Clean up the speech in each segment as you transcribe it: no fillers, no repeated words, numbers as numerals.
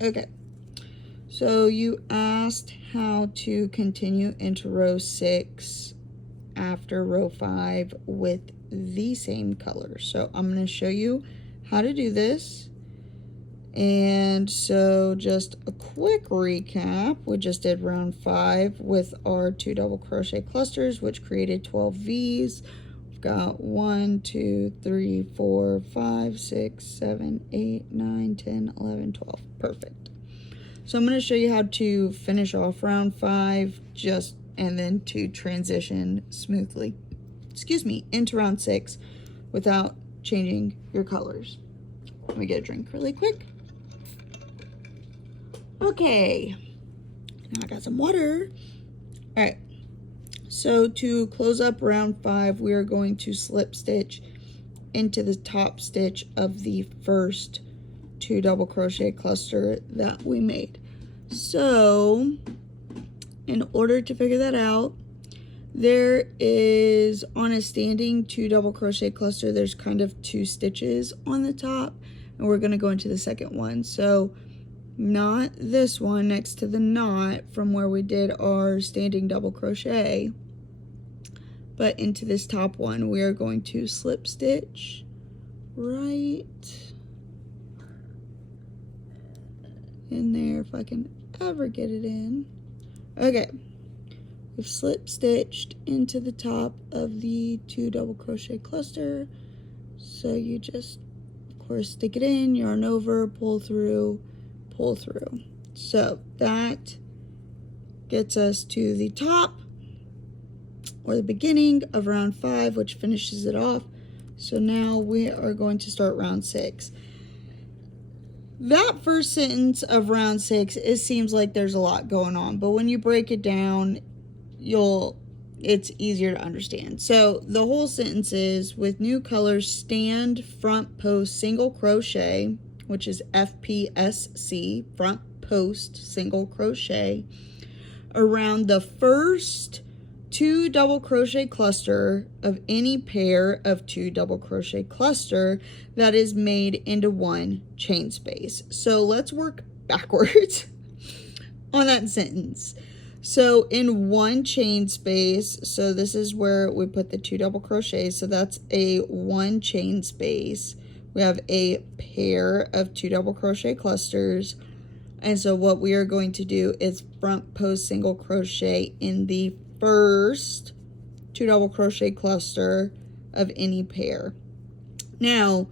Okay, so you asked how to continue into row 6 after row 5 with the same color. So I'm going to show you how to do this. And so just a quick recap, we just did round 5 with our 2 double crochet clusters, which created 12 V's. We've got 1, 2, 3, 4, 5, 6, 7, 8, 9, 10, 11, 12. Perfect. So I'm going to show you how to finish off round 5 and then to transition smoothly, into round 6 without changing your colors. Let me get a drink really quick. Okay, now I got some water. All right, so to close up round 5, we are going to slip stitch into the top stitch of the first 2 double crochet cluster that we made. So in order to figure that out, there is, on a standing 2 double crochet cluster, there's kind of 2 stitches on the top, and we're going to go into the second one. So not this one next to the knot from where we did our standing double crochet, but into this top one. We are going to slip stitch right in there, if I can ever get it in. Okay, we've slip stitched into the top of the 2 double crochet cluster. So you just, of course, stick it in, yarn over, pull through. So that gets us to the top, or the beginning of round 5, which finishes it off. So now we are going to start round 6. That first sentence of round 6, it seems like there's a lot going on, but when you break it down, it's easier to understand. So the whole sentence is, with new colors, stand front post single crochet, which is FPSC, front post single crochet, around the first 2 double crochet cluster of any pair of 2 double crochet cluster that is made into 1 chain space. So let's work backwards on that sentence. So in 1 chain space, so this is where we put the 2 double crochets, so that's a 1 chain space. We have a pair of 2 double crochet clusters, and so what we are going to do is front post single crochet in the first 2 double crochet cluster of any pair. Now,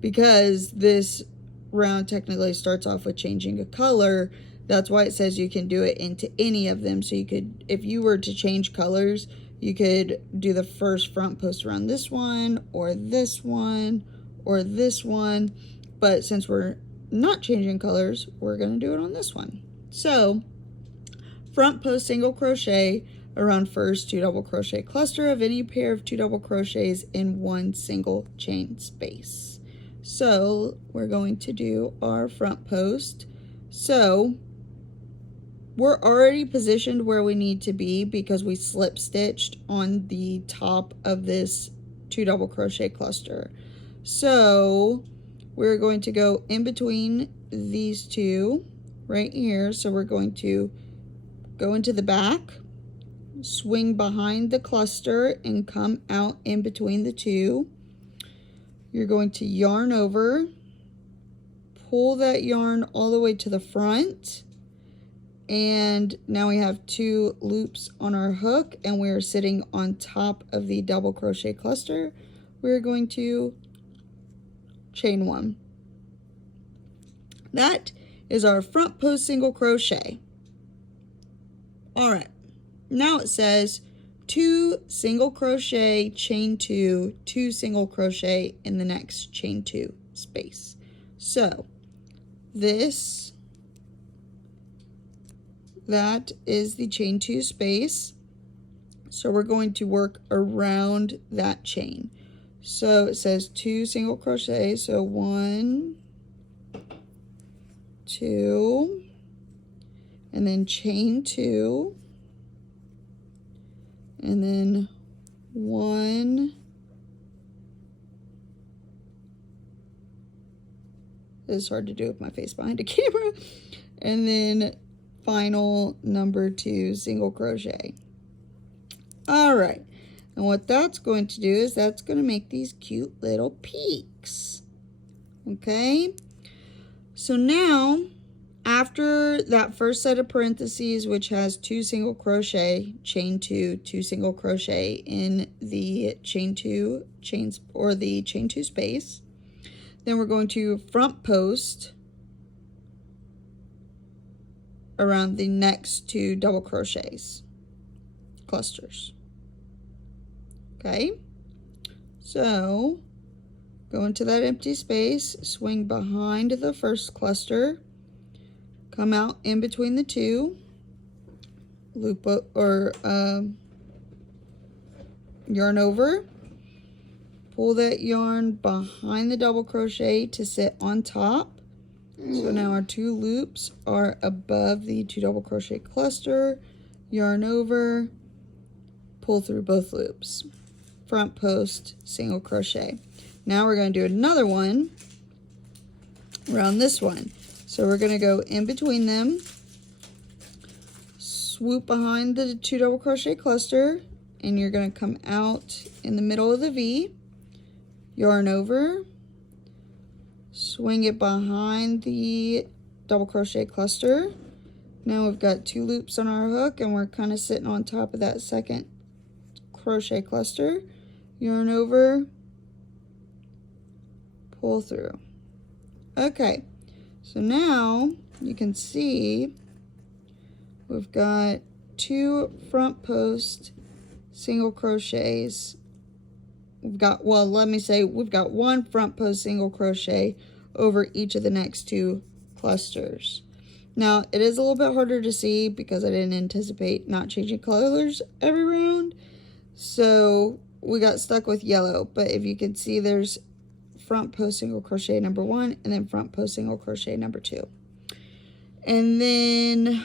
because this round technically starts off with changing a color, that's why it says you can do it into any of them. So you could, if you were to change colors, you could do the first front post around this one, or this one, or this one. But since we're not changing colors, we're going to do it on this one. So front post single crochet around first 2 double crochet cluster of any pair of 2 double crochets in 1 single chain space. So we're going to do our front post. So we're already positioned where we need to be because we slip stitched on the top of this 2 double crochet cluster. So we're going to go in between these 2 right here. So we're going to go into the back, swing behind the cluster, and come out in between the 2. You're going to yarn over, pull that yarn all the way to the front, and now we have 2 loops on our hook, and we're sitting on top of the double crochet cluster. We're going to chain 1. That is our front post single crochet. All right, now it says 2 single crochet, chain 2, 2 single crochet in the next chain 2 space. So that is the chain 2 space. So we're going to work around that chain. So it says 2 single crochet, so 1, 2, and then chain 2, and then 1, It's hard to do with my face behind a camera. And then final number 2 single crochet. All right, and what that's going to do is that's going to make these cute little peaks. Okay, so now after that first set of parentheses, which has 2 single crochet, chain 2, 2 single crochet in the chain 2 chains or the chain 2 space, then we're going to front post around the next 2 double crochets clusters. Okay, so go into that empty space, swing behind the first cluster, come out in between the 2, loop or yarn over, pull that yarn behind the double crochet to sit on top. So now our 2 loops are above the 2 double crochet cluster, yarn over, pull through both loops, front post, single crochet. Now we're going to do another one around this one. So we're going to go in between them, swoop behind the 2 double crochet cluster, and you're going to come out in the middle of the V, yarn over, swing it behind the double crochet cluster. Now we've got 2 loops on our hook, and we're kind of sitting on top of that second crochet cluster, yarn over, pull through. Okay, so now you can see we've got 2 front post single crochets. We've got, well, let me say we've got 1 front post single crochet over each of the next 2 clusters. Now it is a little bit harder to see because I didn't anticipate not changing colors every round, so we got stuck with yellow. But if you can see, there's front post single crochet number 1 and then front post single crochet number 2, and then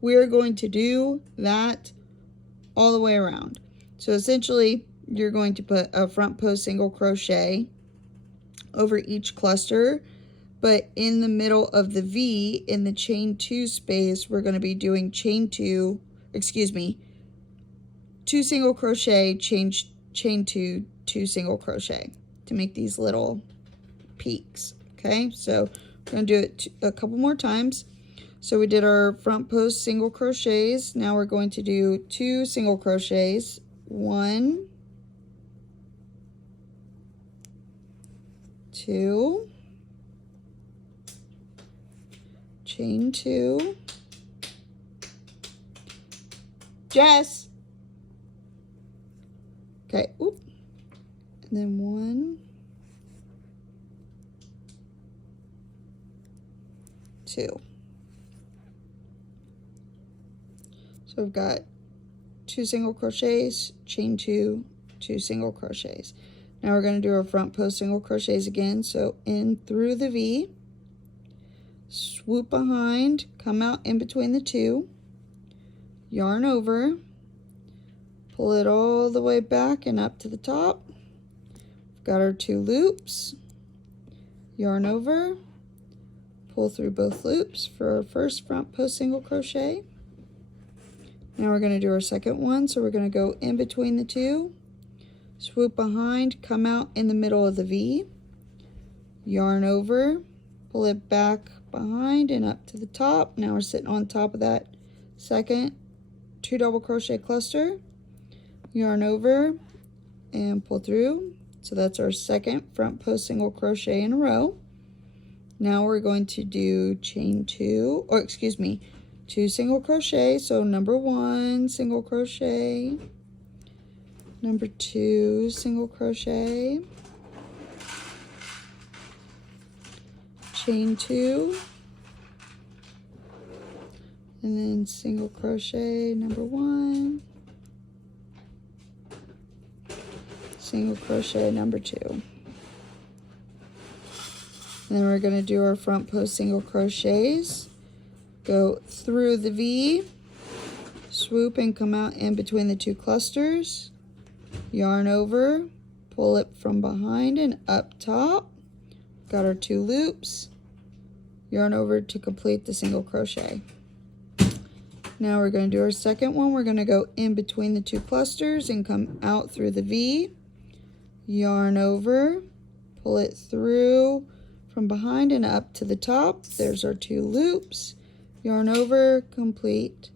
we're going to do that all the way around. So essentially you're going to put a front post single crochet over each cluster, but in the middle of the V in the chain 2 space, we're going to be doing chain 2 single crochet, chain 2, 2 single crochet to make these little peaks. Okay, so we're going to do it a couple more times. So we did our front post single crochets. Now we're going to do 2 single crochets, 1, 2, chain 2, Jess, okay, oop, and then 1, 2. So we've got 2 single crochets, chain 2, 2 single crochets. Now we're going to do our front post single crochets again. So in through the V, swoop behind, come out in between the 2, yarn over, pull it all the way back and up to the top. We've got our 2 loops, yarn over, pull through both loops for our first front post single crochet. Now we're going to do our second one. So we're going to go in between the 2, swoop behind, come out in the middle of the V, yarn over, pull it back behind and up to the top. Now we're sitting on top of that second 2 double crochet cluster, yarn over and pull through. So that's our second front post single crochet in a row. Now we're going to do chain 2, or excuse me, 2 single crochet. So number 1 single crochet, number 2 single crochet, chain 2, and then single crochet number 1, single crochet number 2. And then we're going to do our front post single crochets, go through the V, swoop and come out in between the 2 clusters, yarn over, pull it from behind and up top, got our 2 loops, yarn over to complete the single crochet. Now we're going to do our second one. We're going to go in between the 2 clusters and come out through the V, yarn over, pull it through from behind and up to the top. There's our 2 loops, yarn over, complete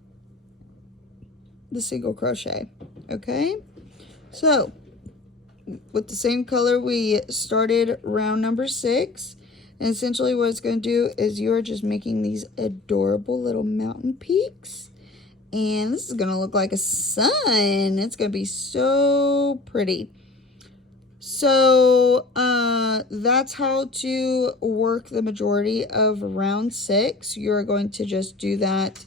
the single crochet. Okay, so with the same color we started round number 6, and essentially what it's going to do is you are just making these adorable little mountain peaks, and this is going to look like a sun. It's going to be so pretty. So that's how to work the majority of round 6. You're going to just do that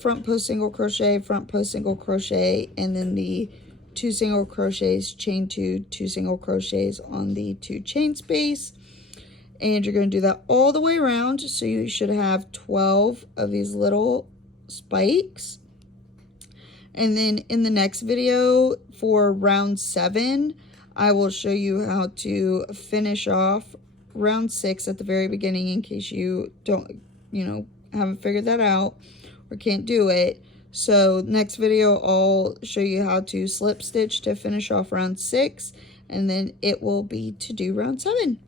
front post single crochet, front post single crochet, and then the 2 single crochets, chain 2 single crochets on the 2 chain space, and you're going to do that all the way around. So you should have 12 of these little spikes. And then in the next video for round 7, I will show you how to finish off round 6 at the very beginning, in case you don't, haven't figured that out or can't do it. So next video, I'll show you how to slip stitch to finish off round 6, and then it will be to do round 7.